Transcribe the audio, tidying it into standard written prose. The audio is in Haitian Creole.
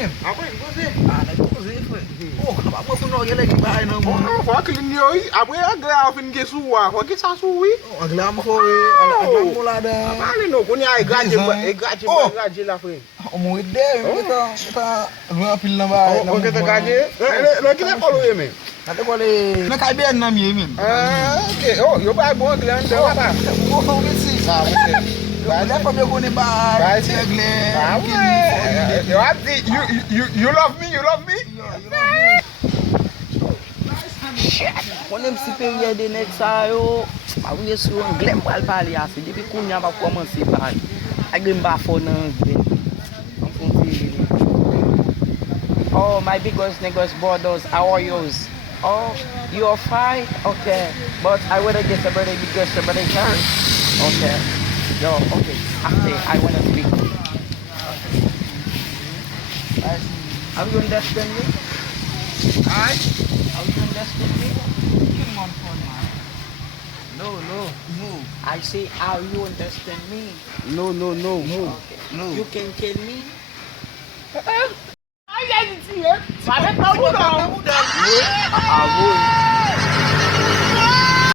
men. Apa yang kau sih? Ah, nak pose fe. Oh, apa pun nak lagi baik nama. Oh, kau kelin yoi. Apa yang agak afin ke suwa? Kau ke sasui? Oh, aglam ko ala mula ada. Apa ni no? Kau ni ay gaji lah fe. Omo ide kita gua film baik. Oh, kita gaji. Lo kita kalau ye men. Kata ko le. Nak kai ben nam ye men. Ah, okay. Oh, yo ba bo glan dah apa? Oh, mesti. Ah, okay. Ada pa me ko ni ba? Baik. Segle. You love me, you love me. Kon em supérieur de net sa yo, pa ouye sou an glem pral pale ase, depi kounya pa komanse pale. Agre mba fon an glem. An konti. Oh, my biggest niggas borders, how are yours? Oh, you're fine? Okay. But I wanna get somebody because somebody can. Okay. Yo, okay. After I wanna speak. Have you understand me? Ai. Have you understand me? Kim on phone man. No. No. I say how you understand me. No. Okay. No. You can kill me. Ay, ay, sí, eh. Vale, está muda. Ah, boy.